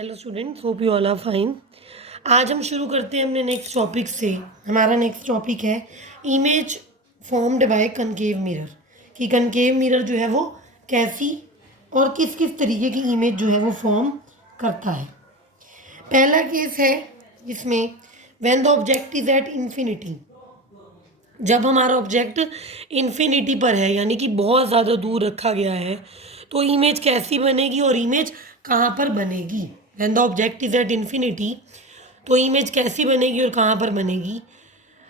Hello students, hope you all are fine. आज हम शुरू करते हैं अपने नेक्स्ट टॉपिक से। हमारा नेक्स्ट टॉपिक है image formed by concave mirror, कि कनकेव मिरर जो है वो कैसी और किस किस तरीके की इमेज जो है वो फॉर्म करता है। पहला केस है इसमें, when the object is at infinity. जब हमारा ऑब्जेक्ट इन्फिनिटी पर है, यानी कि बहुत ज़्यादा दूर रखा गया है, तो इमेज कैसी बनेगी और इमेज कहाँ पर बनेगी। When the object is at infinity, तो इमेज कैसी बनेगी और कहाँ पर बनेगी।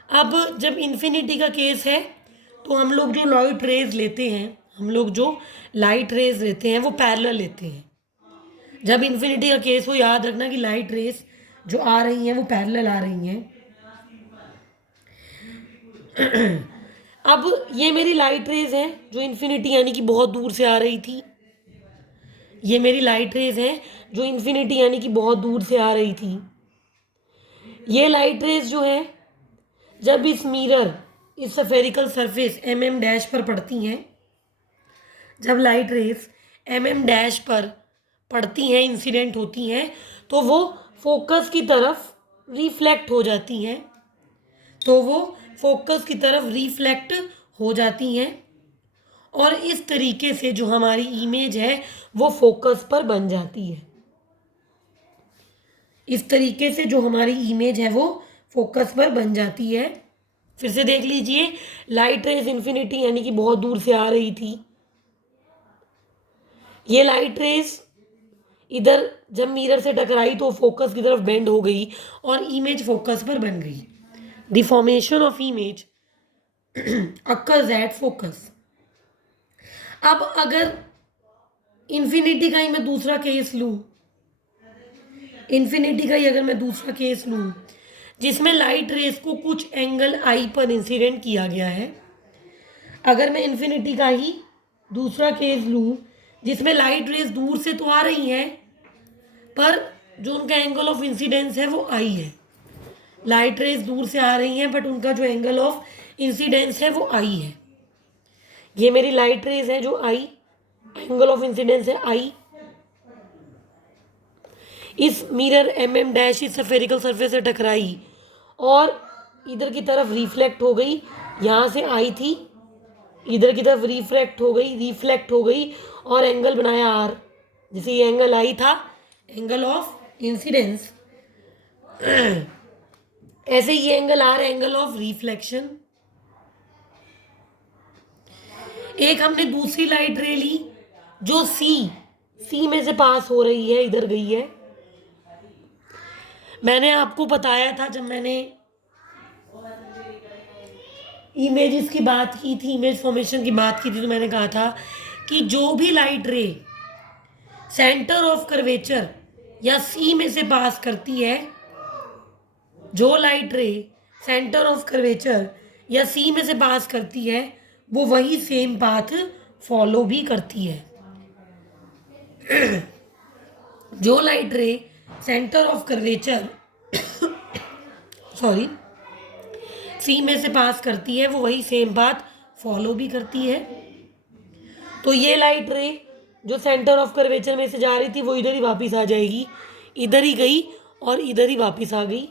अब जब इन्फिनिटी का केस है तो हम लोग जो लाइट रेज लेते हैं वो पैरेलल लेते हैं। जब इन्फिनिटी का केस हो, याद रखना कि लाइट रेज जो आ रही हैं वो पैरेलल आ रही हैं। अब ये मेरी लाइट रेज है जो इन्फिनिटी यानी कि बहुत दूर से आ रही थी। ये मेरी लाइट रेज है जो इन्फिनिटी यानी कि बहुत दूर से आ रही थी। ये लाइट रेज जो है जब इस स्फेरिकल सरफेस डैश पर पड़ती हैं, जब लाइट रेज डैश पर पड़ती हैं, इंसिडेंट होती हैं, तो वो फोकस की तरफ रिफ्लेक्ट हो जाती हैं। और इस तरीके से जो हमारी इमेज है वो फोकस पर बन जाती है। फिर से देख लीजिए, लाइट रेज इन्फिनिटी यानी कि बहुत दूर से आ रही थी। ये लाइट रेज इधर जब मिरर से टकराई तो फोकस की तरफ बेंड हो गई और इमेज फोकस पर बन गई। The formation of image occurs at focus. अब अगर इन्फिनिटी का ही मैं दूसरा केस लूँ जिसमें लाइट रेस को कुछ एंगल आई पर इंसिडेंट किया गया है, अगर मैं इन्फिनिटी का ही दूसरा केस लूँ जिसमें लाइट रेस दूर से तो आ रही हैं पर जो उनका एंगल ऑफ इंसिडेंस है वो आई है। लाइट रेस दूर से आ रही हैं बट उनका जो एंगल ऑफ इंसिडेंस है वो आई है। ये मेरी लाइट रेस है जो आई, एंगल ऑफ इंसिडेंस है आई। इस मिरर डैश इस स्फेरिकल सरफेस से टकराई और इधर की तरफ रिफ्लेक्ट हो गई। यहाँ से आई थी, इधर की तरफ रिफ्लेक्ट हो गई और एंगल बनाया आर। जैसे ये एंगल आई था, एंगल ऑफ इंसिडेंस, ऐसे ये angle are, angle of reflection. एक हमने दूसरी लाइट रे ली जो सी में से पास हो रही है, इधर गई है। मैंने आपको बताया था जब मैंने इमेजेस की बात की थी, इमेज फॉर्मेशन की बात की थी, तो मैंने कहा था कि जो भी लाइट रे सेंटर ऑफ कर्वेचर या सी में से पास करती है, जो लाइट रे सेंटर ऑफ कर्वेचर या सी में से पास करती है वो वही सेम पाथ फॉलो भी करती है। जो लाइट रे सेंटर ऑफ कर्वेचर सी में से पास करती है वो वही सेम पाथ फॉलो भी करती है। तो ये लाइट रे जो सेंटर ऑफ कर्वेचर में से जा रही थी वो इधर ही वापस आ जाएगी, इधर ही गई और इधर ही वापस आ गई।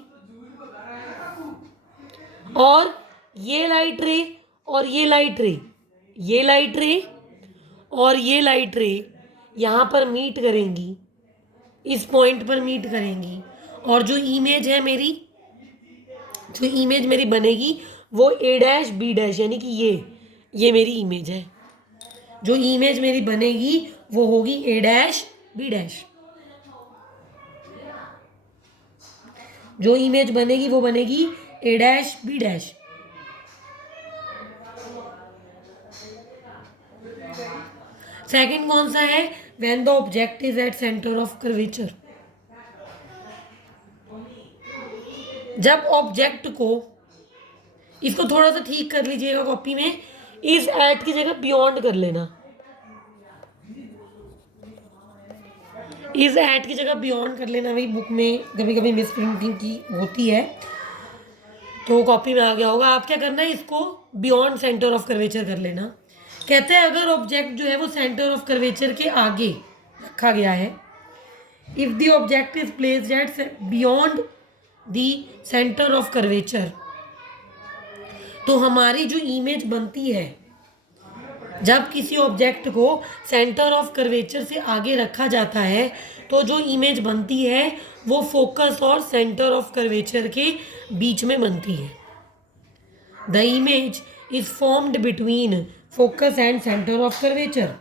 और ये लाइट रे और ये लाइट रे यहाँ पर मीट करेंगी, इस पॉइंट पर मीट करेंगी। और जो इमेज मेरी बनेगी वो ए डैश बी डैश, यानी कि ये मेरी इमेज है। जो इमेज मेरी बनेगी वो होगी ए डैश बी डैश। जो इमेज बनेगी वो बनेगी ए डैश बी डैश। सेकंड कौन सा है, when the object is at centre of curvature. जब ऑब्जेक्ट को, इसको थोड़ा सा ठीक कर लीजिएगा कॉपी में, इस एट की जगह बियॉन्ड कर लेना, इस एट की जगह बियॉन्ड कर लेना। भाई बुक में कभी कभी मिस प्रिंटिंग की होती है तो कॉपी में आ गया होगा। आप क्या करना है, इसको बियॉन्ड सेंटर ऑफ कर्वेचर कर लेना। कहते हैं अगर ऑब्जेक्ट जो है वो सेंटर ऑफ कर्वेचर के आगे रखा गया है, if the object is placed at beyond the center of curvature, तो हमारी जो इमेज बनती है, जब किसी ऑब्जेक्ट को सेंटर ऑफ कर्वेचर से आगे रखा जाता है तो जो इमेज बनती है वो फोकस और सेंटर ऑफ कर्वेचर के बीच में बनती है. The image is formed between focus and centre of curvature.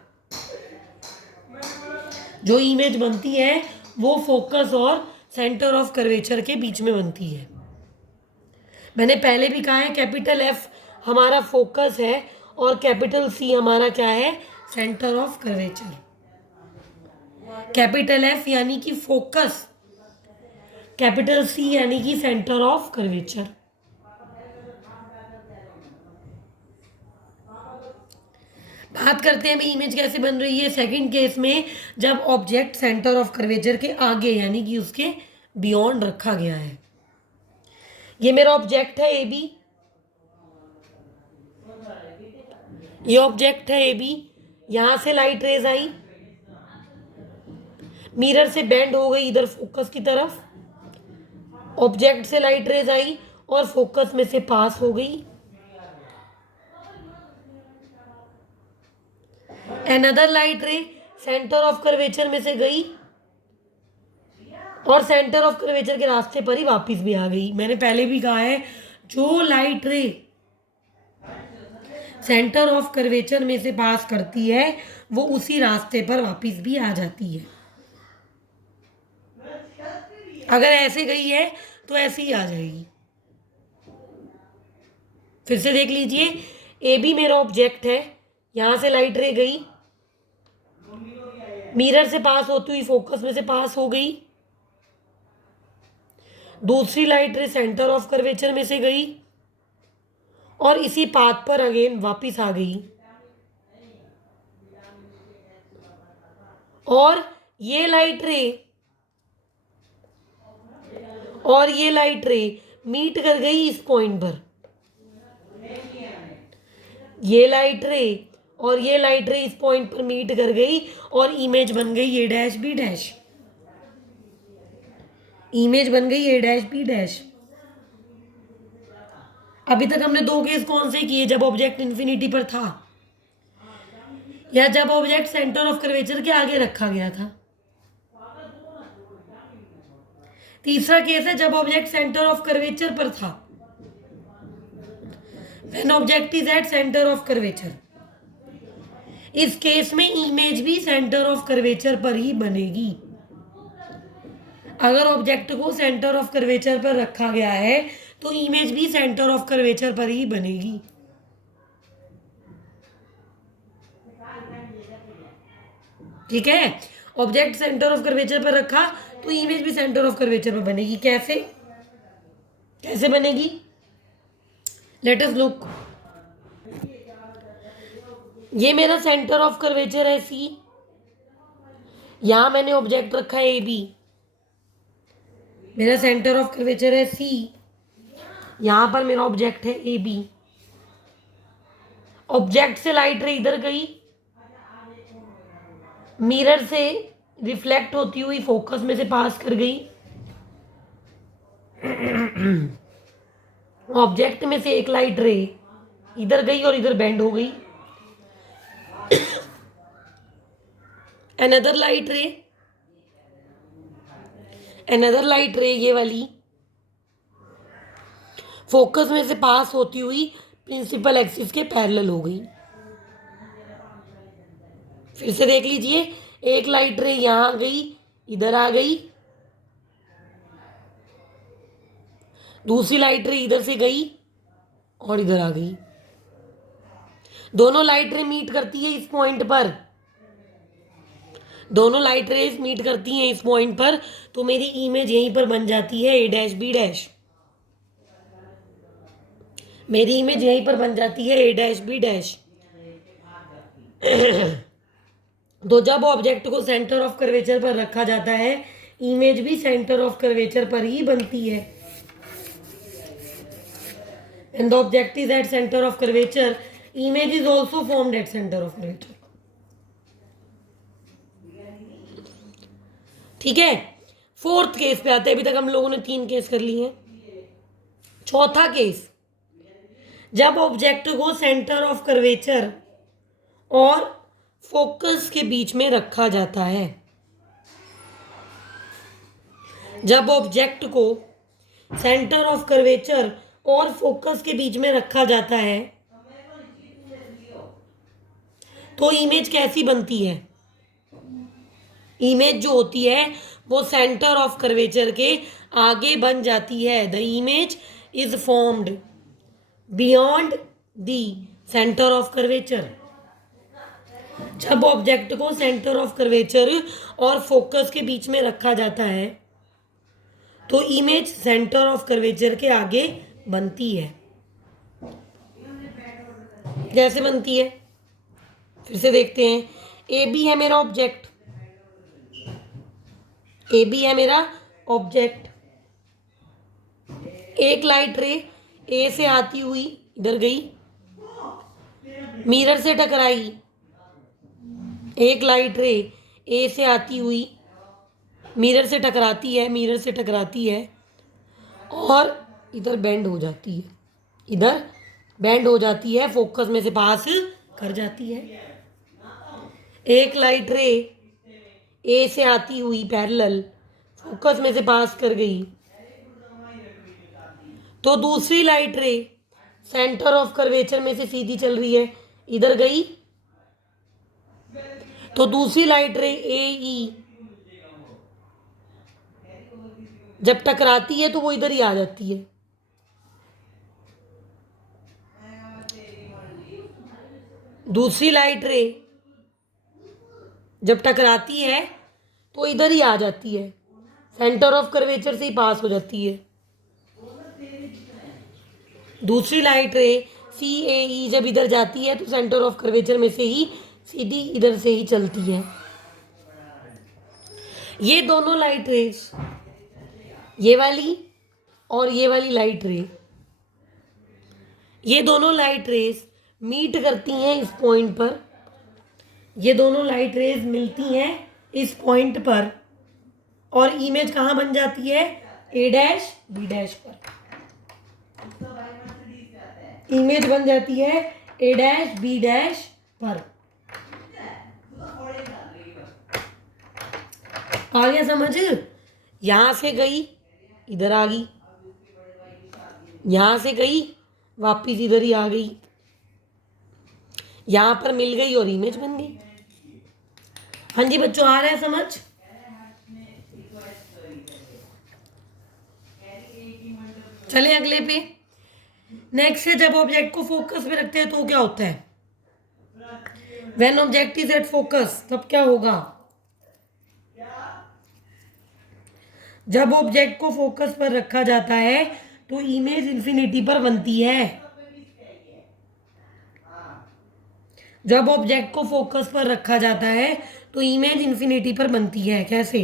जो इमेज बनती है वो फोकस और सेंटर ऑफ कर्वेचर के बीच में बनती है. मैंने पहले भी कहा है कैपिटल एफ हमारा फोकस है और कैपिटल सी हमारा क्या है, centre of curvature. Capital F यानी कि फोकस, कैपिटल सी यानी कि सेंटर ऑफ कर्वेचर. बात करते हैं अभी इमेज कैसे बन रही है. सेकंड केस में जब ऑब्जेक्ट सेंटर ऑफ कर्वेचर के आगे यानी कि उसके बियॉन्ड रखा गया है. ये मेरा ऑब्जेक्ट है ए बी, ये ऑब्जेक्ट है ए बी. यहां से लाइट रेज आई, मिरर से बेंड हो गई इधर फोकस की तरफ, ऑब्जेक्ट से लाइट रेज आई और फोकस में से पास हो गई. अनदर लाइट रे सेंटर ऑफ कर्वेचर में से गई और सेंटर ऑफ कर्वेचर के रास्ते पर ही वापस भी आ गई. मैंने पहले भी कहा है जो लाइट रे सेंटर ऑफ कर्वेचर में से पास करती है वो उसी रास्ते पर वापस भी आ जाती है. अगर ऐसे गई है तो ऐसे ही आ जाएगी. फिर से देख लीजिए, ए बी मेरा ऑब्जेक्ट है, यहां से लाइट रे गई, मिरर से पास होती हुई फोकस में से पास हो गई, दूसरी लाइट रे सेंटर ऑफ कर्वेचर में से गई और इसी पाथ पर अगेन वापस आ गई. और ये लाइट रे मीट कर गई इस पॉइंट पर. ये लाइट रे और ये लाइट रे इस पॉइंट पर मीट कर गई और इमेज बन गई ए डैश बी डैश. इमेज बन गई ए डैश बी डैश. अभी तक हमने दो केस कौन से किए, जब ऑब्जेक्ट इन्फिनिटी पर था या जब ऑब्जेक्ट सेंटर ऑफ कर्वेचर के आगे रखा गया था. तीसरा केस है जब ऑब्जेक्ट सेंटर ऑफ कर्वेचर पर था, when object is at centre of curvature. इस केस में इमेज भी सेंटर ऑफ कर्वेचर पर ही बनेगी. अगर ऑब्जेक्ट को सेंटर ऑफ कर्वेचर पर रखा गया है तो इमेज भी सेंटर ऑफ कर्वेचर पर ही बनेगी. ठीक है, ऑब्जेक्ट सेंटर ऑफ कर्वेचर पर रखा तो इमेज भी सेंटर ऑफ कर्वेचर पर बनेगी. कैसे बनेगी, लेट अस लुक. ये मेरा सेंटर ऑफ कर्वेचर है सी, यहां मैंने ऑब्जेक्ट रखा है ए बी. मेरा सेंटर ऑफ कर्वेचर है सी, यहां पर मेरा ऑब्जेक्ट है ए बी. ऑब्जेक्ट से लाइट रे इधर गई, मिरर से रिफ्लेक्ट होती हुई फोकस में से पास कर गई, ऑब्जेक्ट में से एक लाइट रे इधर गई और इधर बेंड हो गई. अनदर लाइट रे ये वाली फोकस में से पास होती हुई प्रिंसिपल एक्सिस के पैरेलल हो गई. फिर से देख लीजिए, एक लाइट रे यहां गई, इधर आ गई, दूसरी लाइट रे इधर से गई और इधर आ गई. दोनों लाइट रे मीट करती है इस पॉइंट पर, दोनों लाइट रेज मीट करती हैं इस पॉइंट पर, तो मेरी इमेज यहीं पर बन जाती है ए डैश बी डैश. मेरी इमेज यहीं पर बन जाती है ए डैश बी डैश. तो जब ऑब्जेक्ट को सेंटर ऑफ कर्वेचर पर रखा जाता है इमेज भी सेंटर ऑफ कर्वेचर पर ही बनती है. And the object is at centre of curvature, image is also formed at centre of curvature. ठीक है, फोर्थ केस पे आते हैं। अभी तक हम लोगों ने 3 केस कर लिए हैं। चौथा केस, जब ऑब्जेक्ट को सेंटर ऑफ कर्वेचर और फोकस के बीच में रखा जाता है। जब ऑब्जेक्ट को सेंटर ऑफ कर्वेचर और फोकस के बीच में रखा जाता है तो इमेज कैसी बनती है? इमेज जो होती है वो सेंटर ऑफ कर्वेचर के आगे बन जाती है। The image is formed beyond the centre of curvature. जब ऑब्जेक्ट को सेंटर ऑफ कर्वेचर और फोकस के बीच में रखा जाता है तो इमेज सेंटर ऑफ कर्वेचर के आगे बनती है। कैसे बनती है फिर से देखते हैं। ए बी है मेरा ऑब्जेक्ट, ए बी है मेरा ऑब्जेक्ट। एक लाइट रे ए से आती हुई इधर गई, मिरर से टकराई। एक लाइट रे ए से आती हुई मिरर से टकराती है, मिरर से टकराती है और इधर बेंड हो जाती है, इधर बेंड हो जाती है, फोकस में से पास कर जाती है। एक लाइट रे ए से आती हुई पैरेलल फोकस में से पास कर गई तो दूसरी लाइट रे सेंटर ऑफ कर्वेचर में से सीधी चल रही है, इधर गई तो दूसरी लाइट रे ए ई जब टकराती है तो वो इधर ही आ जाती है। दूसरी लाइट रे जब टकराती है तो इधर ही आ जाती है, सेंटर ऑफ कर्वेचर से ही पास हो जाती है। दूसरी लाइट रे सी ए ई जब इधर जाती है तो सेंटर ऑफ कर्वेचर में से ही सीधी इधर से ही चलती है। ये दोनों लाइट रेस, ये वाली और ये वाली लाइट रे, ये दोनों लाइट रेस मीट करती हैं इस पॉइंट पर। ये दोनों लाइट रेस मिलती हैं इस पॉइंट पर और इमेज कहाँ बन जाती है? ए डैश बी डैश पर। इमेज बन जाती है ए डैश बी डैश पर। आ गया समझ? यहां से गई इधर आ गई, यहां से गई वापिस इधर ही आ गई, यहां पर मिल गई और इमेज बन गई। हाँ जी बच्चों, आ रहा है समझ? चले अगले पे। नेक्स्ट है, जब ऑब्जेक्ट को फोकस में रखते हैं तो क्या होता है? When object is at focus, तब क्या होगा? जब ऑब्जेक्ट को फोकस पर रखा जाता है तो इमेज इंफिनिटी पर बनती है। जब ऑब्जेक्ट को फोकस पर रखा जाता है तो इमेज इंफिनिटी पर बनती है। कैसे?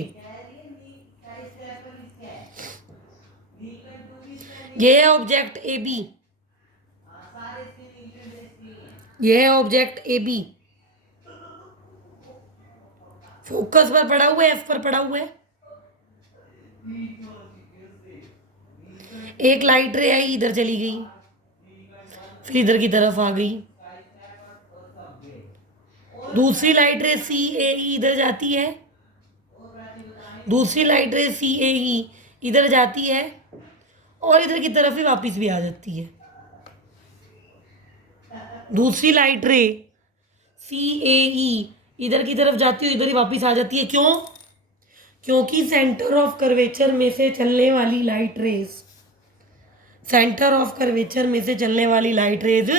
ये है ऑब्जेक्ट ए बी, ये है ऑब्जेक्ट ए बी, फोकस पर पड़ा हुआ है, एफ पर पड़ा हुआ है। एक लाइट रे आई, इधर चली गई, फिर इधर की तरफ आ गई। दूसरी लाइट रे सी ए ई इधर जाती है, दूसरी लाइट रे सी ए ई इधर जाती है और इधर की तरफ ही वापस भी आ जाती है। दूसरी लाइट रे सी ए ई इधर की तरफ जाती है, इधर ही वापस आ जाती है। क्यों? क्योंकि सेंटर ऑफ कर्वेचर में से चलने वाली light rays, centre of curvature में से चलने वाली light rays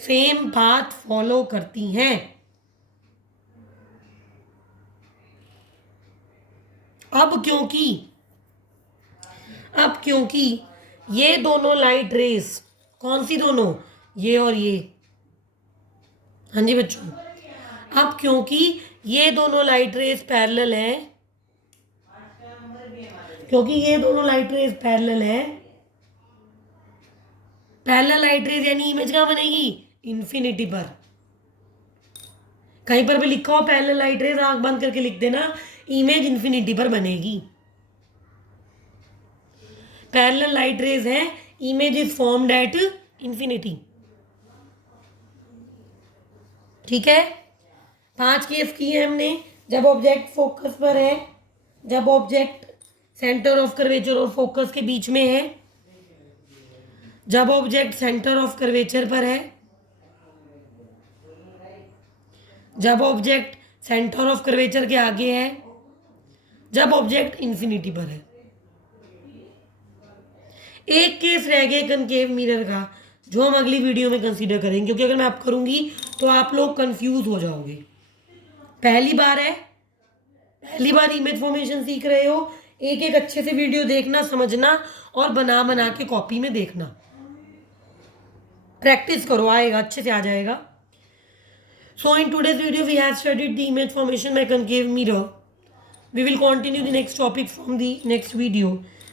same path follow करती हैं। अब क्योंकि ये दोनों लाइट रेज, कौन सी दोनों? ये और ये। हाँ जी बच्चों, अब क्योंकि ये दोनों लाइट रेज पैरेलल हैं, क्योंकि ये दोनों लाइट रेज पैरेलल है, पैरेलल लाइट रेज यानी इमेज कहाँ बनेगी? इन्फिनिटी पर। कहीं पर भी लिखा हो पैरेलल लाइट रेज, आंख बंद करके लिख देना, इमेज इन्फिनिटी पर बनेगी। पैरेलल लाइट रेज है, image is formed at infinity. ठीक है, 5 केस किए हमने। जब ऑब्जेक्ट फोकस पर है, जब ऑब्जेक्ट सेंटर ऑफ कर्वेचर और फोकस के बीच में है, जब ऑब्जेक्ट सेंटर ऑफ कर्वेचर पर है, जब ऑब्जेक्ट सेंटर ऑफ कर्वेचर के आगे है, जब ऑब्जेक्ट इन्फिनिटी पर है। एक केस रह गया कनकेव मिरर का, जो हम अगली वीडियो में कंसीडर करेंगे, क्योंकि अगर मैं आप करूंगी तो आप लोग कंफ्यूज हो जाओगे। पहली बार है, पहली बार इमेज फॉर्मेशन सीख रहे हो, एक एक अच्छे से वीडियो देखना, समझना और बना बना के कॉपी में देखना। प्रैक्टिस करो, आएगा, अच्छे से आ जाएगा। So in today's video we have studied the image formation by concave mirror. We will continue the next topic from the next video.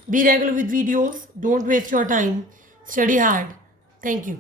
Be regular with videos. Don't waste your time. Study hard. Thank you.